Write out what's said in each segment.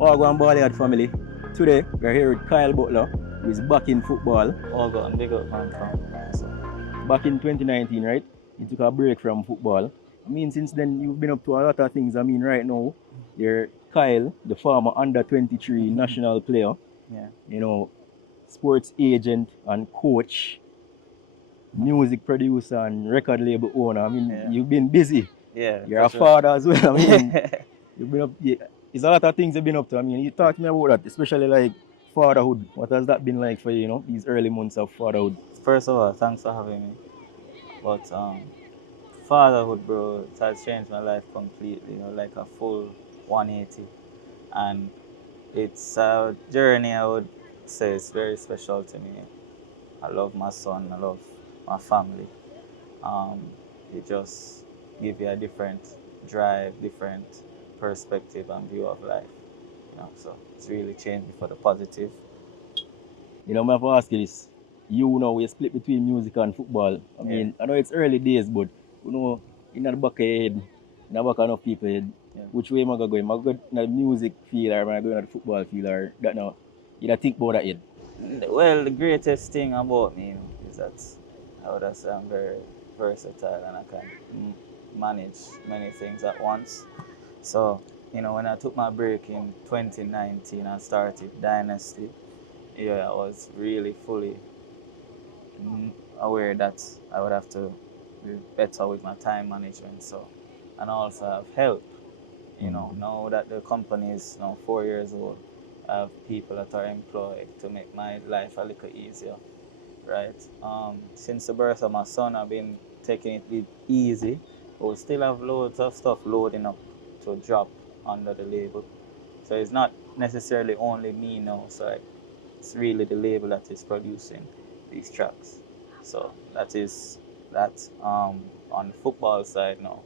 Wagwan Ballard family. Today we're here with Kyle Butler, who is back in football. All got big up man so. Back in 2019, right? He took a break from football. I mean, since then you've been up to a lot of things. I mean, right now you're Kyle, the former under 23 national player. Yeah. You know, sports agent and coach, music producer and record label owner. I mean, Yeah. you've been busy. Yeah. You're a father as well. I mean, you've been up. It's a lot of things you've been up to. I mean, you talk to me about that, especially like fatherhood. What has that been like for you? You know, these early months of fatherhood. First of all, thanks for having me. But fatherhood, bro, it has changed my life completely. Like a full 180, and it's a journey. I would say it's very special to me. I love my son. I love my family. Um, it just gives you a different drive, different perspective and view of life. So it's really changed me for the positive. You know, I have to ask you this. You know, we split between music and football. I mean, I know it's early days, but you know, in the back of your head, in the back of enough people head, which way am I going? Am I going in the music field or am I going in the football field or that now? You don't think about that yet? Well, the greatest thing about me is that I would say I'm very versatile and I can manage many things at once. So, when I took my break in 2019 and started Dynasty, I was really fully aware that I would have to be better with my time management. So, and also have help. Now that the company is now 4 years old, I have people that are employed to make my life a little easier, right? Since the birth of my son, I've been taking it easy, but we still have loads of stuff loading up to drop under the label. So it's not necessarily only me now. So it's really the label that is producing these tracks. So that is that. On the football side now,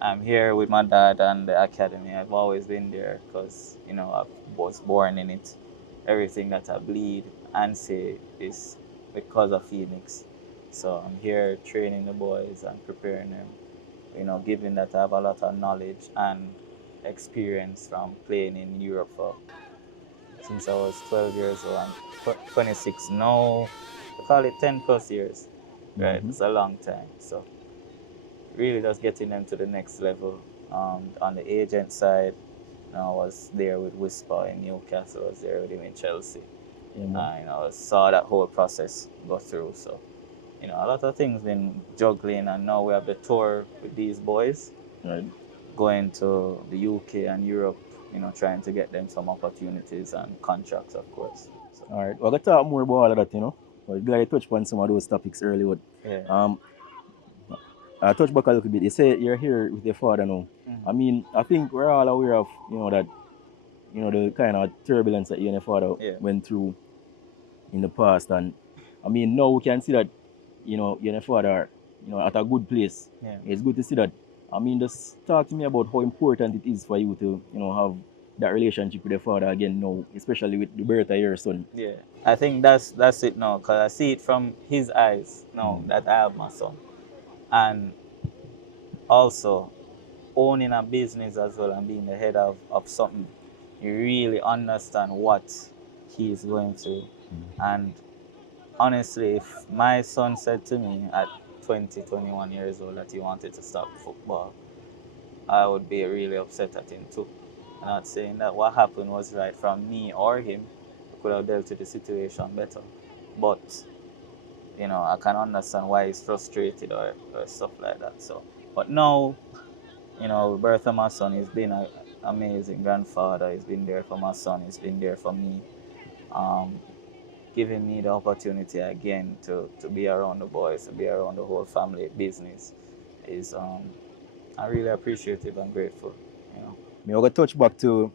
I'm here with my dad and the academy. I've always been there because, I was born in it. Everything that I bleed and say is because of Phoenix. So I'm here training the boys and preparing them. Given that I have a lot of knowledge and experience from playing in Europe since I was 12 years old. I'm 26 now. I call it 10 plus years. Right? It's a long time. So really just getting them to the next level. On the agent side, I was there with Whisper in Newcastle. I was there with him in Chelsea. I saw that whole process go through. So, a lot of things been juggling, and now we have the tour with these boys, going to the UK and Europe. Trying to get them some opportunities and contracts, of course. So. All right, we're gonna talk more about all of that. We're glad you touched upon some of those topics earlier. I touch back a little bit. You say you're here with your father now. I mean, I think we're all aware of, that, the kind of turbulence that you and your father went through in the past. And I mean, now we can see that, you and your father are, at a good place. It's good to see that. I mean, just talk to me about how important it is for you to, have that relationship with your father again now, especially with the birth of your son. Yeah, I think that's it now, because I see it from his eyes now that I have my son. And also owning a business as well and being the head of something, you really understand what he is going through. And honestly, if my son said to me at 20, 21 years old that he wanted to stop football, I would be really upset at him too. I'm not saying that what happened was right from me or him. I could have dealt with the situation better. But, I can understand why he's frustrated or stuff like that. So, but now, birth of my son, he's been an amazing grandfather. He's been there for my son. He's been there for me. Giving me the opportunity again to be around the boys, to be around the whole family business is I'm really appreciative and grateful. I'm going to touch back to,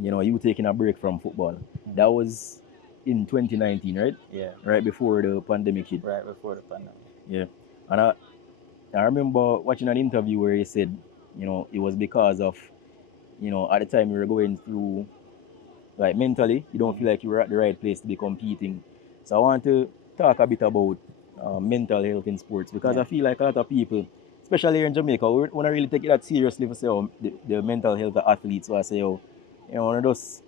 you taking a break from football. That was in 2019, right? Yeah. Right before the pandemic hit. Right before the pandemic. Yeah. And I remember watching an interview where he said, it was because of, at the time we were going through, like mentally, you don't feel like you were at the right place to be competing. So I want to talk a bit about mental health in sports, because I feel like a lot of people, especially here in Jamaica, we don't really take it that seriously for say, the mental health of athletes. So I say, Just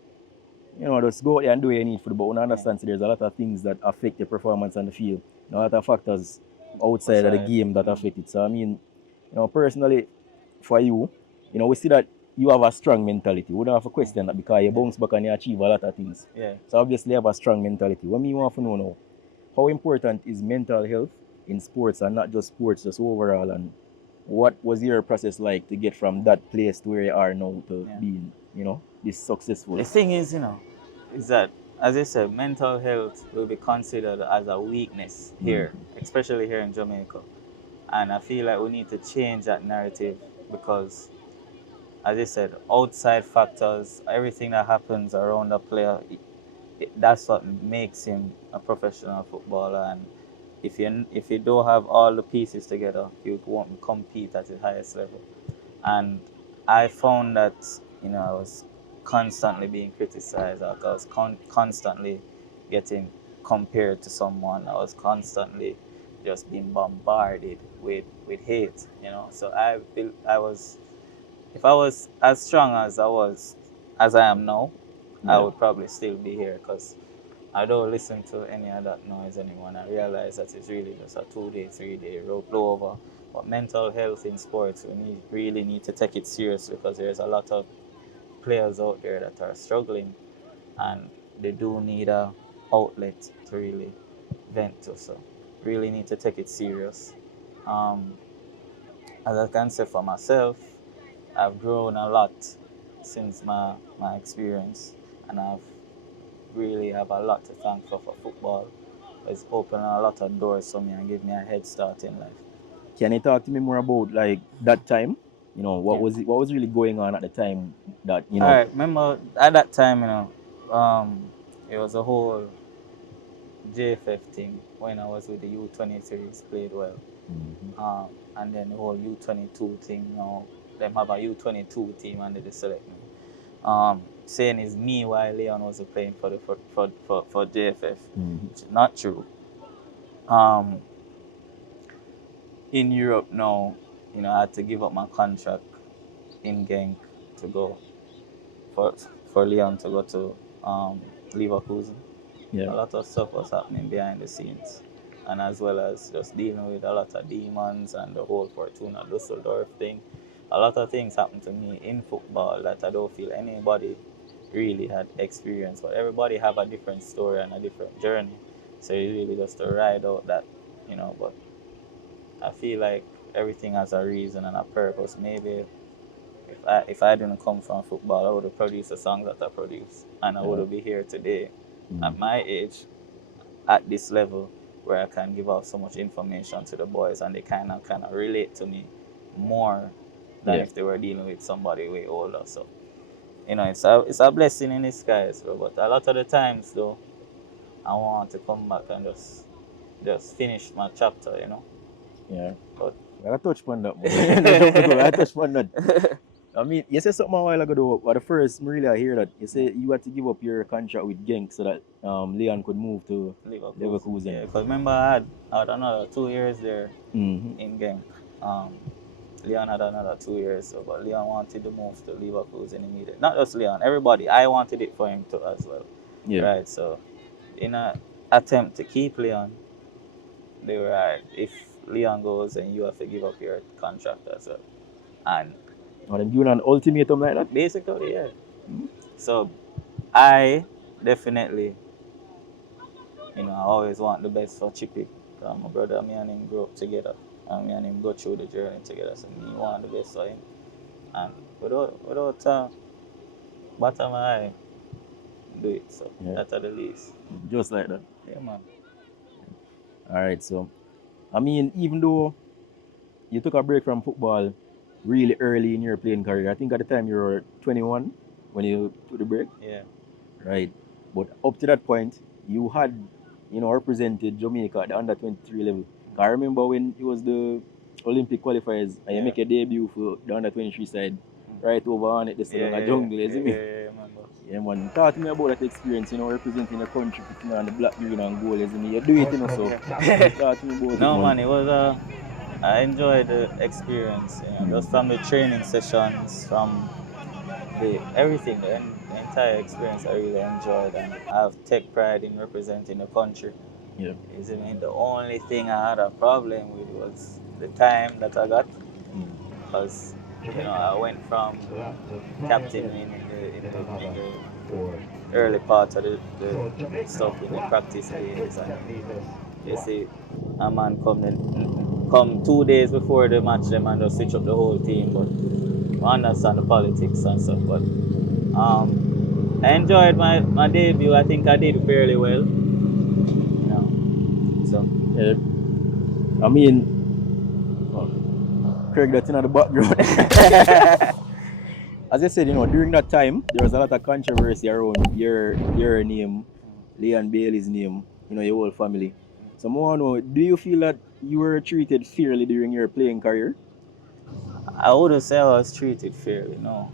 go out there and do what you need for the but understand so there's a lot of things that affect your performance on the field. A lot of factors outside of the game that affect it. So I mean, personally for you, we see that you have a strong mentality. We don't have a question that because you bounce back and you achieve a lot of things. Yeah. So obviously you have a strong mentality. What me want to know now, how important is mental health in sports and not just sports, just overall, and what was your process like to get from that place to where you are now to being, this successful? The thing is, is that, as I said, mental health will be considered as a weakness here, especially here in Jamaica. And I feel like we need to change that narrative because, as I said, outside factors, everything that happens around the player, that's what makes him a professional footballer. And if you don't have all the pieces together, you won't compete at the highest level. And I found that I was constantly being criticized. Like I was constantly getting compared to someone. I was constantly just being bombarded with hate. So I was, if I was as strong as I am now, I would probably still be here because I don't listen to any of that noise anymore. And I realize that it's really just a 2-day, 3-day blowover. But mental health in sports, we really need to take it serious because there's a lot of players out there that are struggling and they do need a outlet to really vent to. So really need to take it serious. As I can say for myself, I've grown a lot since my experience, and I've really have a lot to thank for football. It's opened a lot of doors for me and give me a head start in life. Can you talk to me more about like that time? What was really going on at the time that All right, remember at that time, it was a whole JFF thing when I was with the U23s played well. And then the whole U22 thing, them have a U22 team and they select me. Saying is me while Leon was playing for JFF, which is not true. In Europe now, I had to give up my contract in Genk to go for Leon to go to Leverkusen. Yeah. A lot of stuff was happening behind the scenes, and as well as just dealing with a lot of demons and the whole Fortuna Dusseldorf thing. A lot of things happened to me in football that I don't feel anybody really had experience, but everybody have a different story and a different journey. So you really just to ride out that, but I feel like everything has a reason and a purpose. Maybe if I didn't come from football, I would have produced the songs that I produced, and I would be here today at my age, at this level, where I can give out so much information to the boys, and they kind of relate to me more than if they were dealing with somebody way older. So, it's a blessing in disguise, bro. But a lot of the times, though, I want to come back and just finish my chapter, Yeah. But I touch upon that. I touch upon that. I mean, you said something a while ago though, but the first really I hear that you say you had to give up your contract with Genk so that Leon could move to Leverkusen. Yeah, because remember I had another 2 years there in Genk. Leon had another 2 years, but Leon wanted to move to Leverkusen immediately. Not just Leon, everybody. I wanted it for him too as well. Yeah. Right, so in an attempt to keep Leon, they were like, if Leon goes, then you have to give up your contract as well. And them doing an ultimatum like that? Basically, yeah. So I definitely, I always want the best for Chippy. My brother, me and him grew up together. And me and him go through the journey together. So me want the best for him. And without bottom eye, do it. So that's the least. Just like that. Yeah, man. Alright, so I mean, even though you took a break from football really early in your playing career, I think at the time you were 21 when you took the break. Yeah. Right. But up to that point, you had, represented Jamaica at the under 23 level. I remember when it was the Olympic qualifiers and you make a debut for the under 23 side, right over on it, the jungle, isn't it? Yeah, remember. Yeah, man. Talk to me about that experience, representing the country, putting on the black, green, and gold, isn't it? You do it, so talk to me about it. No, man, it was I enjoyed the experience, just from the training sessions, from everything, the entire experience I really enjoyed, and I take pride in representing the country. Yeah. Is I mean, the only thing I had a problem with was the time that I got, because I went from captaining in the early part of the stuff in the practice games, and you see a man come 2 days before the match, them and just switch up the whole team. But I understand the politics and stuff. But I enjoyed my debut. I think I did fairly well. So Yeah. I mean, Craig, that's in the background. As I said, during that time, there was a lot of controversy around your name, Leon Bailey's name, your whole family. So I want to know, do you feel that you were treated fairly during your playing career? I wouldn't say I was treated fairly, no,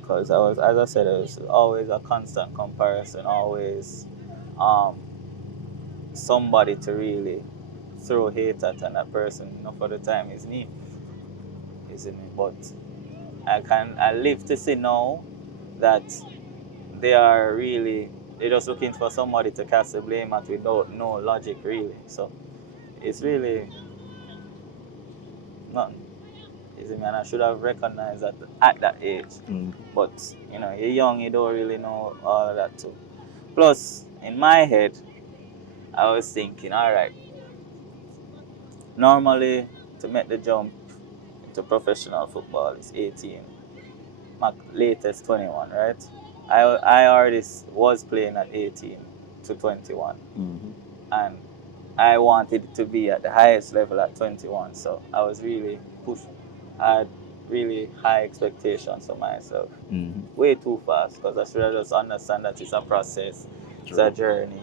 because as I said, it was always a constant comparison, always um, somebody to really throw hate at, and that person, for the time is me, isn't it? But I live to see now that they're just looking for somebody to cast the blame at without no logic really. So it's really nothing. Is it, man? I should have recognized that at that age. But you're young, you don't really know all of that too. Plus, in my head, I was thinking, all right, normally to make the jump to professional football is 18, my latest 21, right? I already was playing at 18 to 21, and I wanted to be at the highest level at 21. So I was really pushed. I had really high expectations for myself. Way too fast, because I should have just understand that it's a process, it's a journey,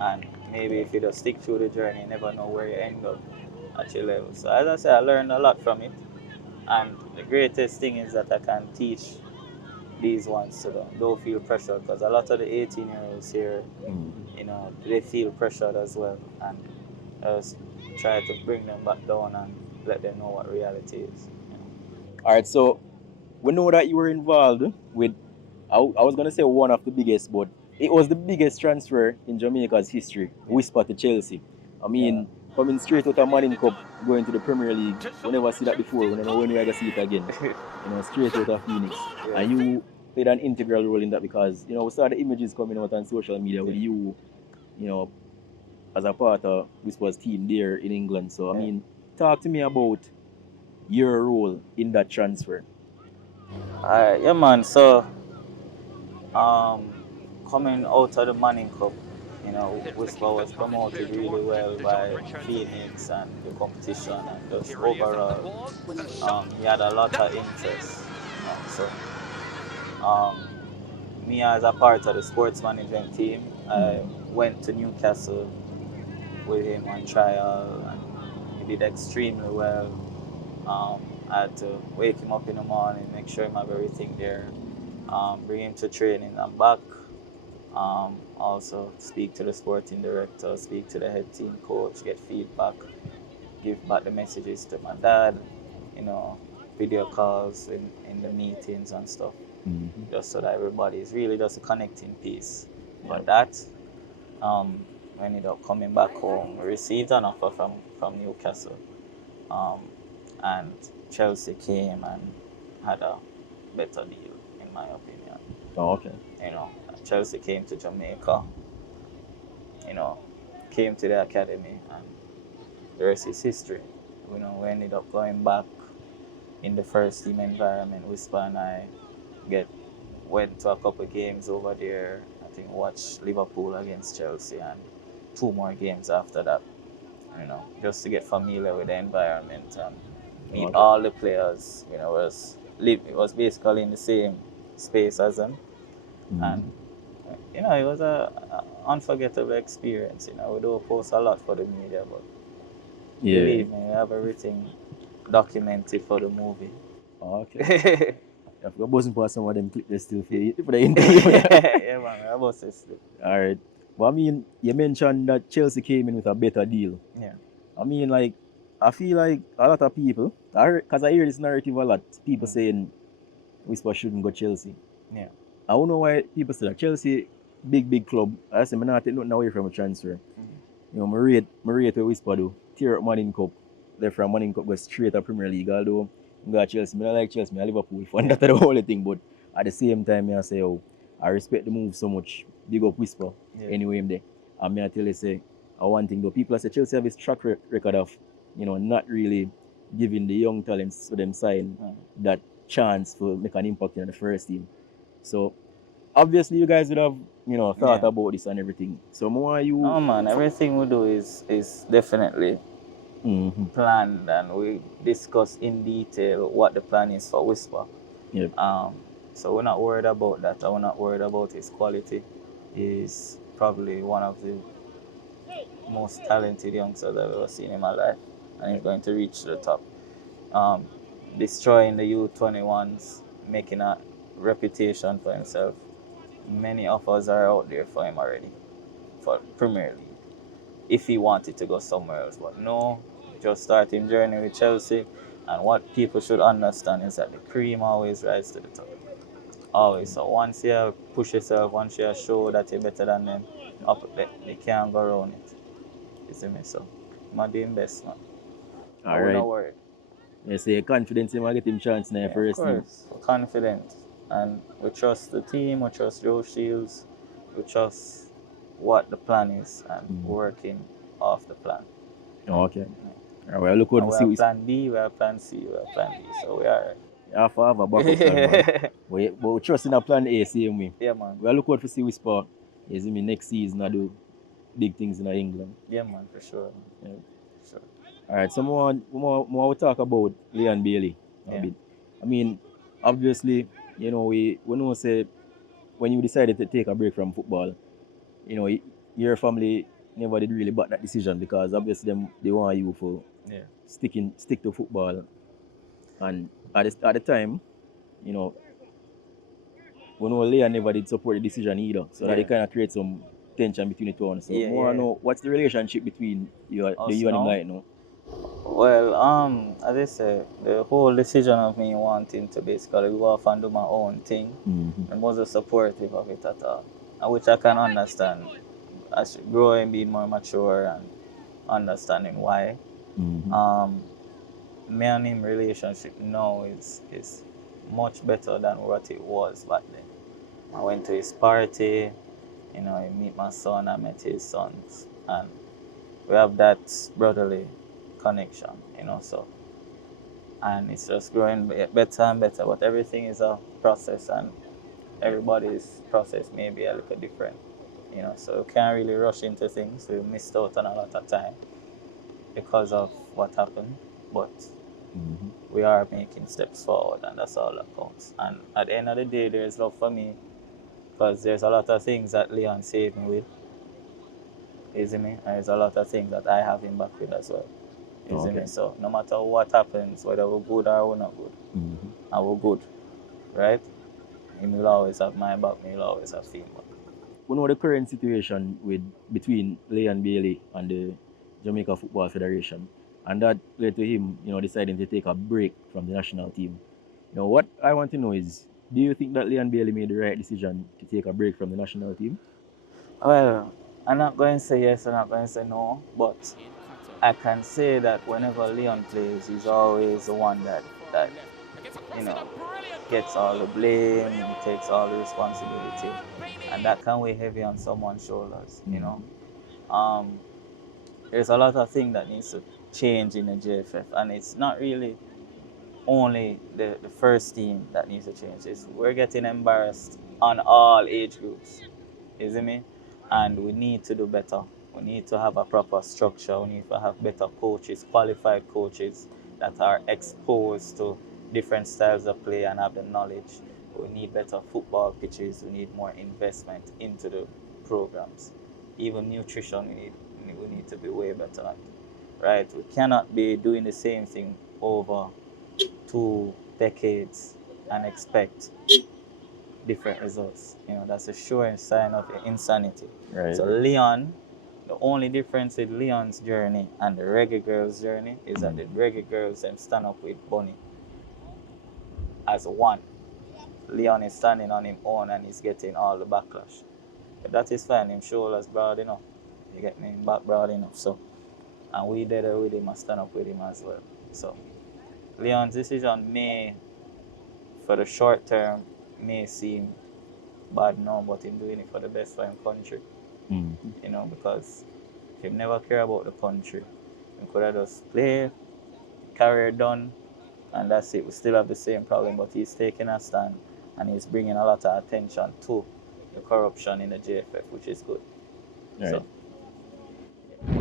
and maybe if you just stick through the journey, you never know where you end up at your level. So as I said, I learned a lot from it, and the greatest thing is that I can teach these ones to them. Don't feel pressured, because a lot of the 18-year-olds here, they feel pressured as well, and I just try to bring them back down and let them know what reality is. All right, so we know that you were involved with, I was going to say one of the biggest, but it was the biggest transfer in Jamaica's history, Whisper to Chelsea. I mean, coming straight out of Manning Cup, going to the Premier League, we never see that before, we don't know when we're going to see it again. Straight out of Phoenix. And you played an integral role in that, because, we saw the images coming out on social media with you, as a part of Whisper's team there in England. So, I mean, talk to me about your role in that transfer. Yeah, man. So, coming out of the Manning Cup, Whisper was promoted really well by Phoenix and the competition, and just overall, he had a lot of interest. So, me as a part of the sports management team, I went to Newcastle with him on trial, and he did extremely well. I had to wake him up in the morning, make sure him have everything there, bring him to training and back. Also speak to the sporting director, speak to the head team coach, get feedback, give back the messages to my dad, video calls in the meetings and stuff, just so that everybody is really just a connecting piece. But that, we ended up coming back home. We received an offer from Newcastle, and Chelsea came and had a better deal, in my opinion. Oh, okay. Chelsea came to Jamaica, came to the academy, and the rest is history. We ended up going back in the first team environment. Whisper and I went to a couple of games over there. I think watched Liverpool against Chelsea, and 2 more games after that. Just to get familiar with the environment and meet all the players. It was basically in the same space as them, and it was a unforgettable experience. We don't post a lot for the media, but believe me, we have everything documented for the movie. Okay. If you're buzzing past some of them clip they still for the interview. Yeah, man, I was still. All right. But I mean, you mentioned that Chelsea came in with a better deal. Yeah. I mean, like, I feel like a lot of people, because I hear this narrative a lot, people saying Whisper shouldn't go Chelsea. Yeah. I don't know why people say that Chelsea, big club. I say, I'm not take nothing away from a transfer. You know, my rate with Whisper do. Tear up Manning Cup. Left from Manning Cup, go straight to Premier League. Although, I got Chelsea. I don't like Chelsea, I Liverpool. Fan that's the whole thing. But at the same time, I say, oh, I respect the move so much. Big up Whisper. Yeah. Anyway, I'm there. And I tell you, say, one thing though. People say Chelsea have this track record of, not really giving the young talents to them sign that chance to make an impact in the first team. So obviously you guys would have, thought Yeah. about this and everything. So more you No man, everything we do is definitely planned, and we discuss in detail what the plan is for Whisper. Yep. So we're not worried about that. We're not worried about his quality. He's probably one of the most talented youngsters I've ever seen in my life, and he's going to reach the top. Um, Destroying the U21s, making a reputation for himself. Many offers are out there for him already for Premier League if he wanted to go somewhere else. But no, just starting journey with Chelsea. And what people should understand is that the cream always rises to the top. Always. So once you push yourself, once you show that you're better than them, they can't go around it. You see me? So I'm doing best, man. All I will right. not worry. You say confidence him get him chance now Yeah, of first team. course. We're confident. And we trust the team, we trust Joe Shields, we trust what the plan is and working off the plan. Okay. All right, I look out And to we see have what plan B, we have plan C, we have plan D. So we are have a backup plan, man. But we trust in a plan A same way. yeah, man. We look out to see Whisper. You see me next season I do big things in England. Yeah, man, for sure. Yeah. For sure. All right, so more we talk about Leon Bailey a bit. I mean, obviously, we know say when you decided to take a break from football, your family never did really back that decision because obviously they want you for stick to football. And at the time, you know, we know Leon never did support the decision either. So that it kind of creates some tension between the two. So more know what's the relationship between you and him like now? Well, as I said, the whole decision of me wanting to basically go off and do my own thing, I wasn't supportive of it at all, which I can understand. As growing, being more mature, and understanding why. Me and him relationship now is much better than what it was back then. I went to his party, I meet my son, I met his sons, and we have that brotherly connection, so, and it's just growing better and better, but everything is a process, and everybody's process may be a little different, so we can't really rush into things. We missed out on a lot of time because of what happened, but we are making steps forward, and that's all that counts. And at the end of the day, there's love for me because there's a lot of things that Leon saved me with. You see me? And there's a lot of things that I have him back with as well. You see me? So no matter what happens, whether we're good or we're not good, and we're good, right? He will always have my back, he will always have feedback. We know the current situation between Leon Bailey and the Jamaica Football Federation, and that led to him, deciding to take a break from the national team. What I want to know is, do you think that Leon Bailey made the right decision to take a break from the national team? Well, I'm not going to say yes, I'm not going to say no, but I can say that whenever Leon plays, he's always the one that gets all the blame, takes all the responsibility, and that can weigh heavy on someone's shoulders. There's a lot of things that needs to change in the JFF, and it's not really only the first team that needs to change. We're getting embarrassed on all age groups, you see me? And we need to do better. We need to have a proper structure. We need to have better coaches, qualified coaches that are exposed to different styles of play and have the knowledge. We need better football pitches. We need more investment into the programs. Even nutrition, we need to be way better at. Right? We cannot be doing the same thing over 2 decades and expect different results. That's a sure sign of insanity. Right. So Leon, the only difference with Leon's journey and the Reggae Girls' journey is that the Reggae Girls stand up with Bunny as one. Leon is standing on his own and he's getting all the backlash. But that is fine. Him shoulders broad enough. You get me? Him back broad enough. So, and we did it with him and stand up with him as well. So, Leon's decision may, for the short term, may seem bad now, but him doing it for the best for him country. You know, because if him never care about the country, he could have just play, career done, and that's it. We still have the same problem, but he's taking a stand and he's bringing a lot of attention to the corruption in the JFF, which is good. Right. So,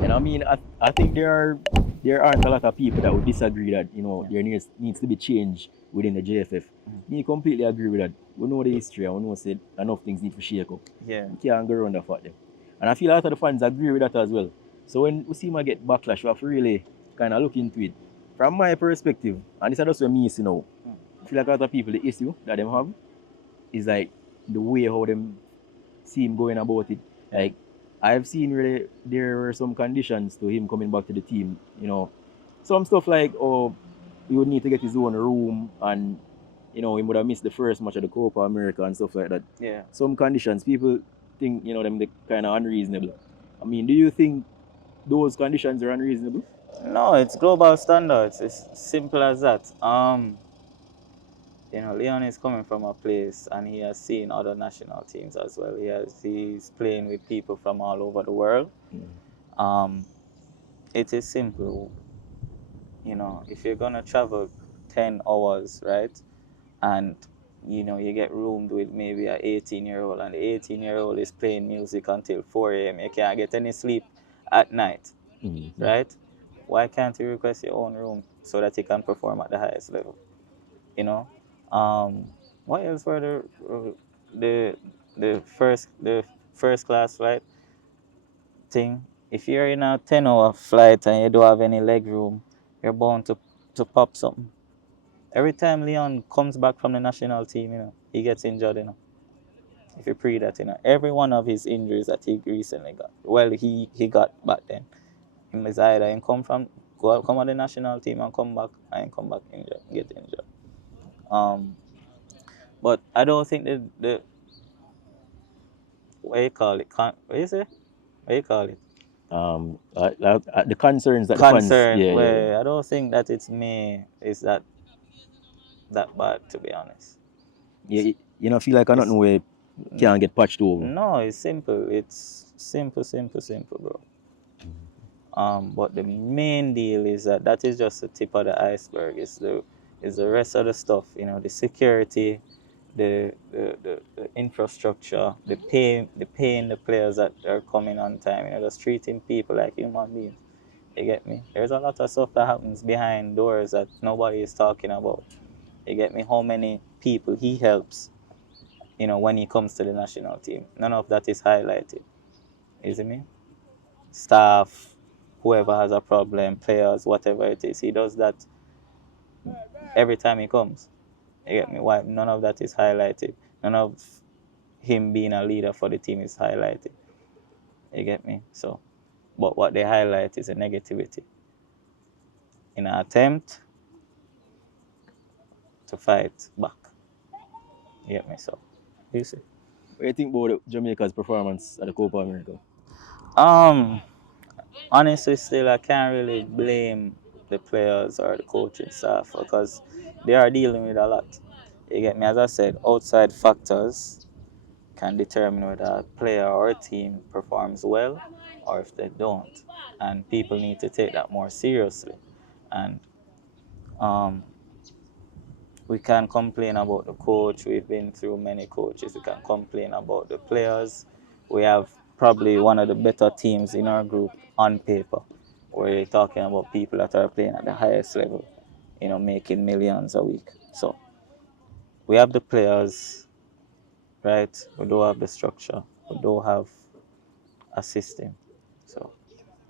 and I mean, I think there aren't a lot of people that would disagree that there needs to be change within the JFF. Me completely agree with that. We know the history and we know that enough things need to shake up. yeah, You can't go around the fact them. And I feel a lot of the fans agree with that as well. So when we see him get backlash, we have to really kind of look into it. From my perspective, and this is just what me see now, I feel like a lot of people, the issue that them have is like the way how them see him going about it. Like, I've seen really there were some conditions to him coming back to the team. Some stuff like, he would need to get his own room, and he would have missed the first match of the Copa America and stuff like that. yeah. Some conditions people think them they kind of unreasonable. I mean, do you think those conditions are unreasonable? No, it's global standards. It's simple as that. Leon is coming from a place and he has seen other national teams as well. He's playing with people from all over the world. It is simple. If you're gonna travel 10 hours, right? And you get roomed with maybe an 18-year-old and the 18-year-old is playing music until 4 a.m. You can't get any sleep at night, right? Why can't you request your own room so that you can perform at the highest level? What else were the first class flight thing? If you're in a 10-hour flight and you don't have any leg room, you're bound to pop something. Every time Leon comes back from the national team, he gets injured, If you pre that, every one of his injuries that he recently got, well, he got back then. Him is either him come on the national team and come back, and come back injured, get injured. But I don't think the what you call it, what you say? What you call it? The concerns that the fans, I don't think that is that bad, to be honest. feel like I don't know where can't get patched over. No, it's simple. It's simple, bro. But the main deal is that is just the tip of the iceberg. It's the rest of the stuff. The security, the infrastructure, paying the players that are coming on time. Just treating people like human beings. You get me? There's a lot of stuff that happens behind doors that nobody is talking about. You get me? How many people he helps, when he comes to the national team. None of that is highlighted. You see me? Staff, whoever has a problem, players, whatever it is, he does that every time he comes. You get me? Why? None of that is highlighted. None of him being a leader for the team is highlighted. You get me? So, but what they highlight is a negativity in an attempt to fight back. You get me? So, you see. What do you think about Jamaica's performance at the Copa America? Honestly, still I can't really blame the players or the coaching staff because they are dealing with a lot. You get me? As I said, outside factors can determine whether a player or a team performs well or if they don't. And people need to take that more seriously. And um, we can complain about the coach. We've been through many coaches. We can complain about the players. We have probably one of the better teams in our group on paper. We're talking about people that are playing at the highest level, making millions a week. So we have the players, right? We don't have the structure. We don't have a system. So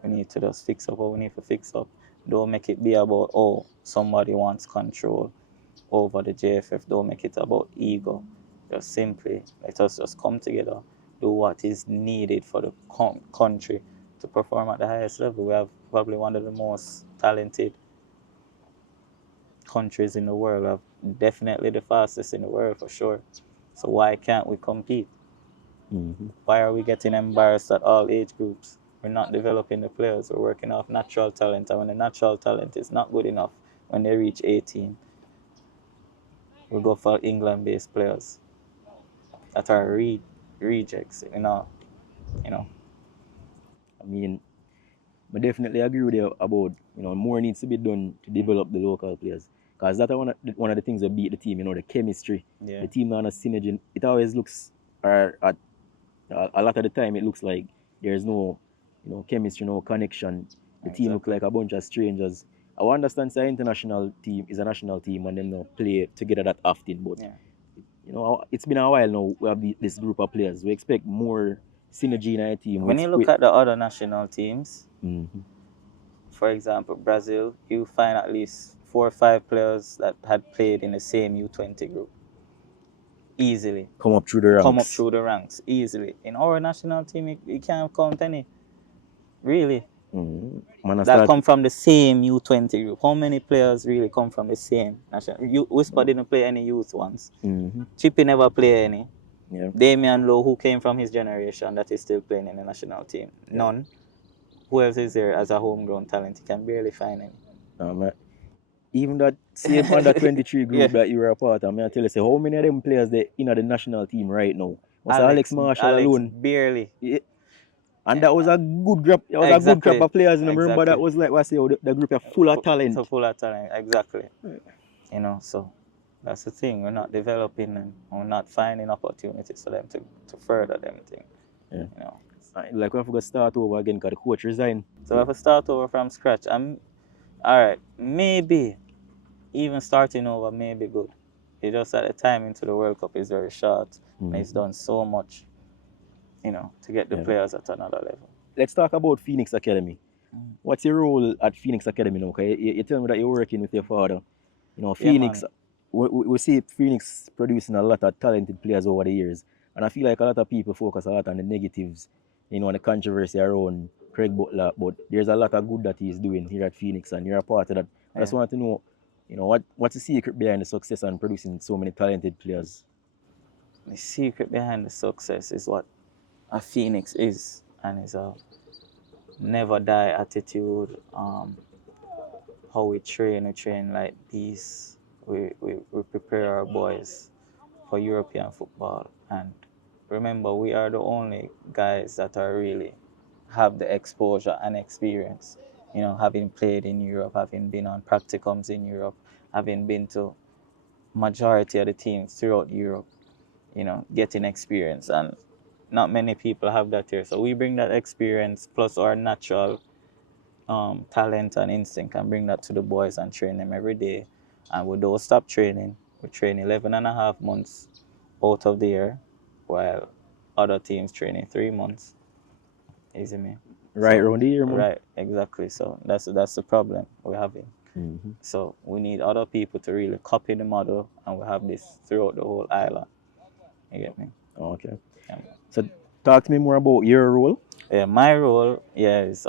we need to just fix up what we need to fix up. Don't make it be about, somebody wants control over the JFF. Don't make it about ego. Just simply let us just come together, do what is needed for the country to perform at the highest level. We have probably one of the most talented countries in the world. We have definitely the fastest in the world for sure. So why can't we compete? Mm-hmm. Why are we getting embarrassed at all age groups? We're not developing the players. We're working off natural talent. And when the natural talent is not good enough, when they reach 18, we go for England-based players that are rejects. You know. I mean, I definitely agree with you about, more needs to be done to develop the local players. Because that's one of the things that beat the team, the chemistry. Yeah. The team on a synergy. It always looks, or at a lot of the time, it looks like there's no, chemistry, no connection. The team look like a bunch of strangers. I understand the international team is a national team and them don't play together that often, but Yeah. it's been a while now. We have this group of players. We expect more synergy in our team. When you look at the other national teams, for example, Brazil, you find at least 4 or 5 players that had played in the same U20 group. Easily. Come up through the ranks. Come up through the ranks, easily. In our national team, you can't count any. Really. That come from the same U20 group. How many players really come from the same national? Whisper didn't play any youth ones. Chippy never play any. Yeah. Damian Lowe, who came from his generation, that is still playing in the national team. None. Who else is there as a homegrown talent? You can barely find any. Even that same under 23 group that you were a part of, I tell you, say, how many of them players they in the national team right now? Was Alex Marshall alone? Barely. Yeah. And that was a good group. That was a good crop of players. And I remember that was like what I say, the group are full of talent. So full of talent, exactly. So that's the thing. We're not developing them. We're not finding opportunities for them to further them thing. Yeah. Like we have to start over again because the coach resigned. So we have to start over from scratch. All right, maybe even starting over may be good. It's just that the time into the World Cup is very short. And it's done so much, to get the players at another level. Let's talk about Phoenix Academy. What's your role at Phoenix Academy now? Okay, you tell me that you're working with your father. Phoenix, we see Phoenix producing a lot of talented players over the years. And I feel like a lot of people focus a lot on the negatives, and the controversy around Craig Butler. But there's a lot of good that he's doing here at Phoenix, and you're a part of that. I just want to know, what's the secret behind the success and producing so many talented players? The secret behind the success is what a Phoenix is, and it's a never die attitude. How we train like this. We prepare our boys for European football, and remember, we are the only guys that are really have the exposure and experience. Having played in Europe, having been on practicums in Europe, having been to majority of the teams throughout Europe, getting experience, and not many people have that here. So we bring that experience plus our natural talent and instinct and bring that to the boys and train them every day. And we don't stop training. We train 11 and a half months out of the year, while other teams training 3 months. Easy me. Right around the year, man. Right, exactly. So that's the problem we're having. So we need other people to really copy the model, and we have this throughout the whole island. You get me? Okay. Yeah. So talk to me more about your role. Yeah, my role, is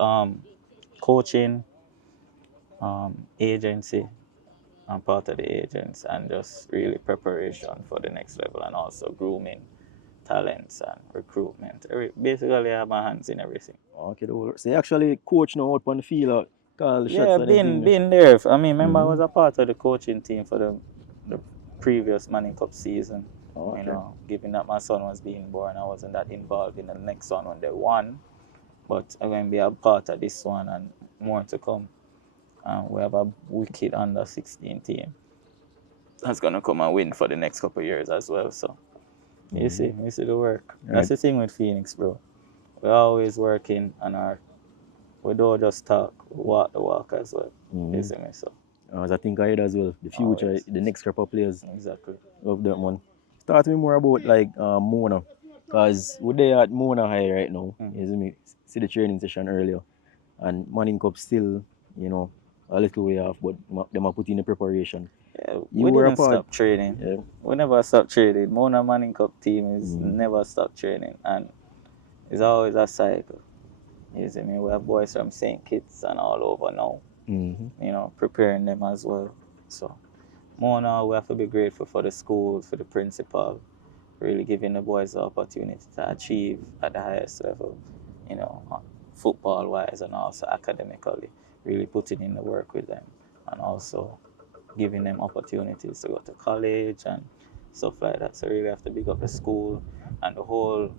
coaching, agency. I'm part of the agents, and just really preparation for the next level, and also grooming talents and recruitment. Basically, I have my hands in everything. Okay, so you actually coach now out on the field, call the shots. Been there. I mean, remember I was a part of the coaching team for the previous Manning Cup season. Okay. Given that my son was being born, I wasn't that involved in the next one when they won, but I'm going to be a part of this one and more to come. We have a wicked under 16 team that's going to come and win for the next couple of years as well. So you see the work. Right. That's the thing with Phoenix, bro. We're always working on we don't just talk, we walk the walk as well. You see me? So as I think I heard as well, the future, always. The next crop of players. Exactly. Love that one. Start to me more about Mona, because we're there at Mona High right now. You see me? See the training session earlier, and Manning Cup still, a little way off, but them are put in the preparation. Yeah, we didn't stop training. Yeah. We never stopped training. Mona Manning Cup team is never stopped training, and it's always a cycle. You see me? We have boys from St. Kitts and all over now. Preparing them as well. So more now we have to be grateful for the school, for the principal, really giving the boys the opportunity to achieve at the highest level, football wise and also academically, really putting in the work with them and also giving them opportunities to go to college and stuff like that. So really have to big up the school and the whole,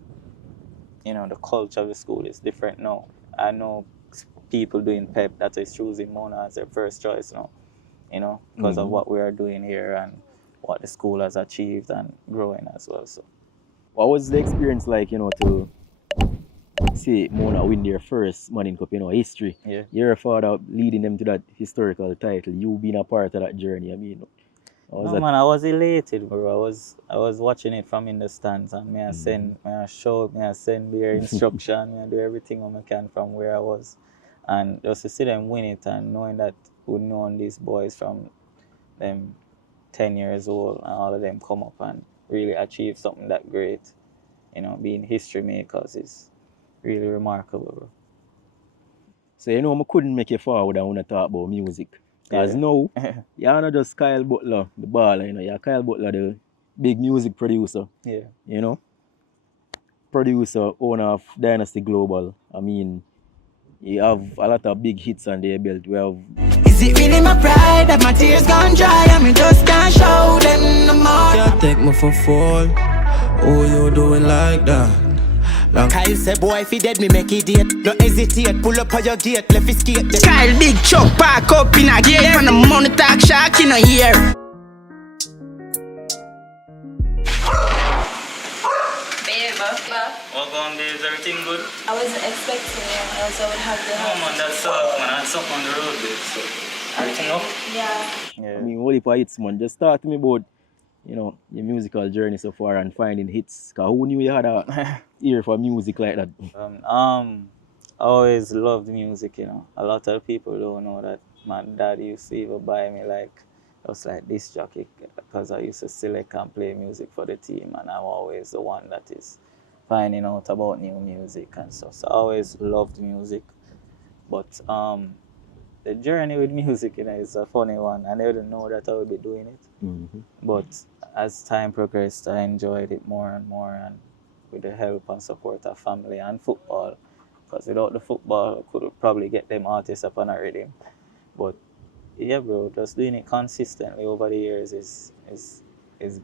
the culture of the school is different now. I know people doing PEP that is choosing Mona as their first choice now, because of what we are doing here and what the school has achieved and growing as well. So What was the experience like, to see Mona win their first Manning Cup, history? yeah. Your father leading them to that historical title, you being a part of that journey. I mean, how was No that? man, I was elated, bro. I was watching it from in the stands and Mhm. me I send their instruction, me I do everything I can from where I was. And just to see them win it and knowing that we known these boys from them 10 years old and all of them come up and really achieve something that great, being history makers is really remarkable, bro. So I couldn't make it forward and want to talk about music. Because Yeah. now, you're not just Kyle Butler, the baller, you're Kyle Butler, the big music producer, Yeah. you know, producer, owner of Dynasty Global. I mean, you have a lot of big hits on their belt. We have Is it really my pride that my tears gone dry and me just can't show them no more? Can't take me for fall. Oh, you doing like that? Kyle say boy if he dead me make it date. No hesitate, pull up on your gate, left his skate. Kyle big truck park up in a gate. When the money talk shark in a year. Babe, What going there? Is everything good? I wasn't expecting it. I would have the No man, that's up man. That's up on the road, babe. So everything up? Yeah. I Yeah. mean, what if I hits, man? Just talk to me about, your musical journey so far and finding hits. Because who knew you had a ear for music like that? I always loved music. A lot of people don't know that my dad used to even buy me like this jockey because I used to select and play music for the team, and I'm always the one that is finding out about new music and stuff. So I always loved music, but the journey with music, is a funny one. I never know that I would be doing it, Mm-hmm. but as time progressed, I enjoyed it more and more, and with the help and support of family and football, because without the football, I could probably get them artists up on a rhythm. But yeah, bro, just doing it consistently over the years is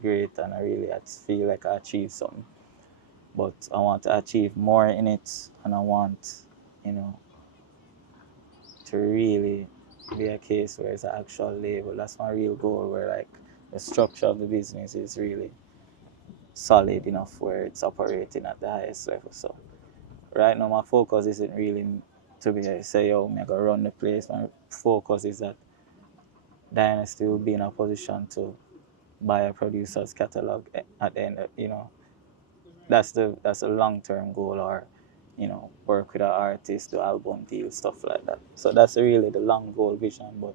great, and I really feel like I achieved something. But I want to achieve more in it, and I want, you know, to really be a case where it's an actual label. That's my real goal, where like the structure of the business is really solid enough where it's operating at the highest level. So right now my focus isn't really to be say, yo, I'm gonna run the place. My focus is that Dynasty will be in a position to buy a producer's catalog at the end of, that's a long term goal, or work with an artist, do album deal, stuff like that. So that's really the long goal vision, but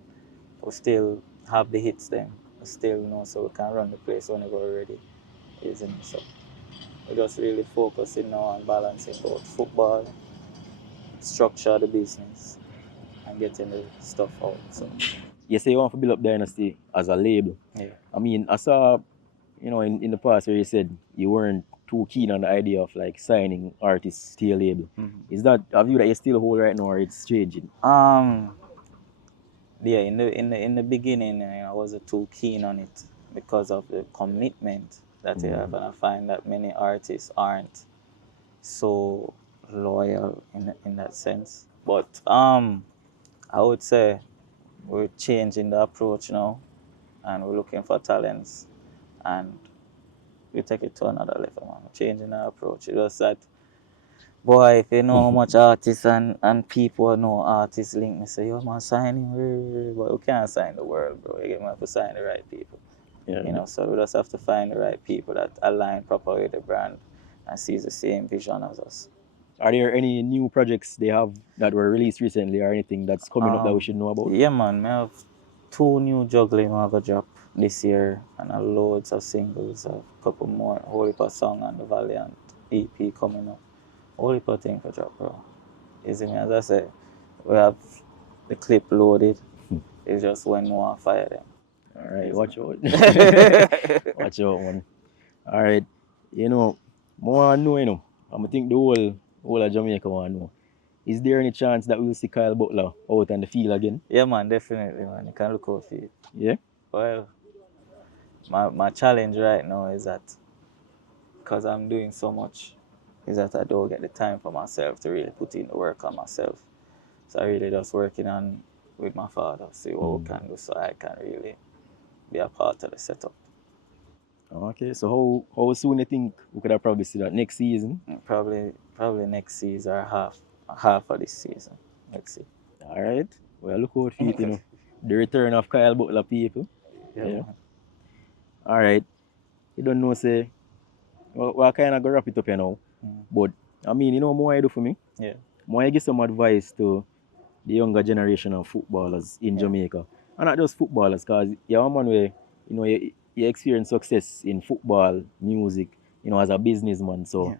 we still have the hits then. We still know so we can run the place whenever we're ready, isn't it? So we're just really focusing now on balancing both football, structure the business, and getting the stuff out. So You say you want to build up Dynasty as a label. yeah. I mean, I saw, in the past where you said you weren't too keen on the idea of like signing artists to your label. Mhm. Is that a view that you still hold right now, or it's changing? Um yeah, in the beginning, I wasn't too keen on it because of the commitment that you have, and I find that many artists aren't so loyal in that sense. But I would say we're changing the approach now, and we're looking for talents, and we take it to another level, man. We're changing our approach. It's just that, boy, if you know how much artists and people know artists link me, say, yo, man, sign him. But we can't sign the world, bro. You have to sign the right people. Yeah. So we just have to find the right people that align properly with the brand and sees the same vision as us. Are there any new projects they have that were released recently, or anything that's coming up that we should know about? Yeah, man, I have two new juggling I go drop this year, and loads of singles, a couple more Holy Heap song and the Valiant EP coming up. Holy Heap thing for drop, bro. Easy me, as I say, we have the clip loaded. It's just when we want to fire them. All right, watch out. Watch out, man. All right, more I know, I think the whole of Jamaica want to know. Is there any chance that we'll see Kyle Butler out on the field again? Yeah, man, definitely, man. You can look out for it. Yeah? Well, my challenge right now is that because I'm doing so much, is that I don't get the time for myself to really put in the work on myself. So I really just working on with my father, see what we can do so I can really be a part of the setup. Okay, so how soon you think we could have probably see that next season? Probably next season or half of this season. Let's see. All right. Well, look out for it, The return of Kyle Butler, people. Yeah. All right. You don't know, say, well, kind of go wrap it up, But, I mean, more I do for me? Yeah. More I give some advice to the younger generation of footballers in Jamaica. And not just footballers, because you're a man where, you experience success in football, music, as a businessman. So,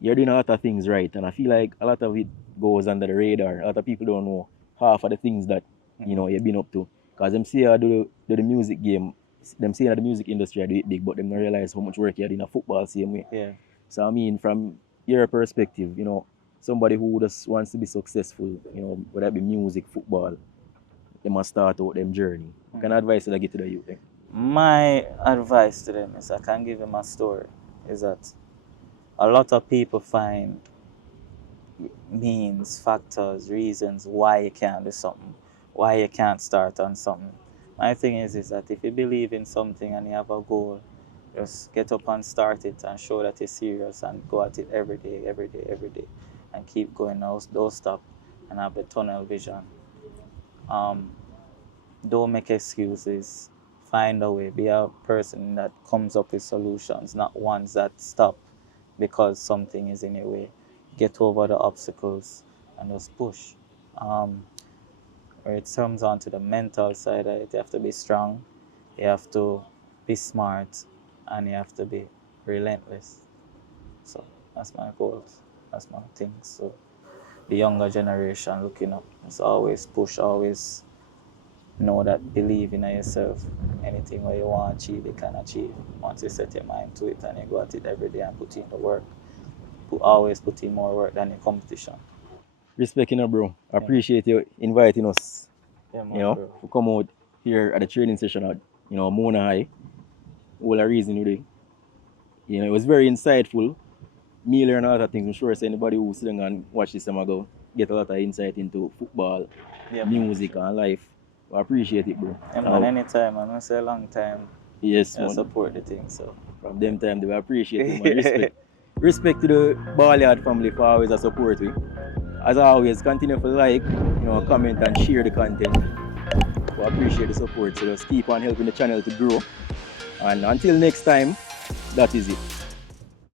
you're doing a lot of things right. And I feel like a lot of it goes under the radar. A lot of people don't know half of the things that, you've been up to. Because them say I do the music game, them say that the music industry I do it big, but them don't realize how much work you do in a football same way. Yeah. So I mean, from your perspective, somebody who just wants to be successful, whether it be music, football, they must start out them journey. What kind of advice did I give to the youth? My advice to them is I can give them a story, is that a lot of people find means, factors, reasons why you can't do something, why you can't start on something. My thing is that if you believe in something and you have a goal, just get up and start it and show that you're serious and go at it every day, and keep going. Don't stop and have the tunnel vision. Don't make excuses. Find a way. Be a person that comes up with solutions, not ones that stop because something is in your way. Get over the obstacles and just push. Where it comes on to the mental side of it, you have to be strong, you have to be smart, and you have to be relentless. So that's my goals, that's my things. So the younger generation looking up, it's always push, always know that believe in yourself. Anything where you want to achieve, you can achieve. Once you set your mind to it and you go at it every day and put in the work, always put in more work than your competition. Respect, bro. I appreciate you inviting us, bro, to come out here at the training session at, Mona High. All the reason you did. It was very insightful. Me learn a lot of things. I'm sure anybody who's sitting and watch this time ago get a lot of insight into football, music, and life. I appreciate it, bro. Yeah, man, anytime, man. I say a long time. Yes, I man. support the thing, so. From them time, they appreciate it, man. Respect. Respect to the Ballard family for always a support me. As always, continue to like, comment and share the content. We appreciate the support. So just keep on helping the channel to grow. And until next time, that is it.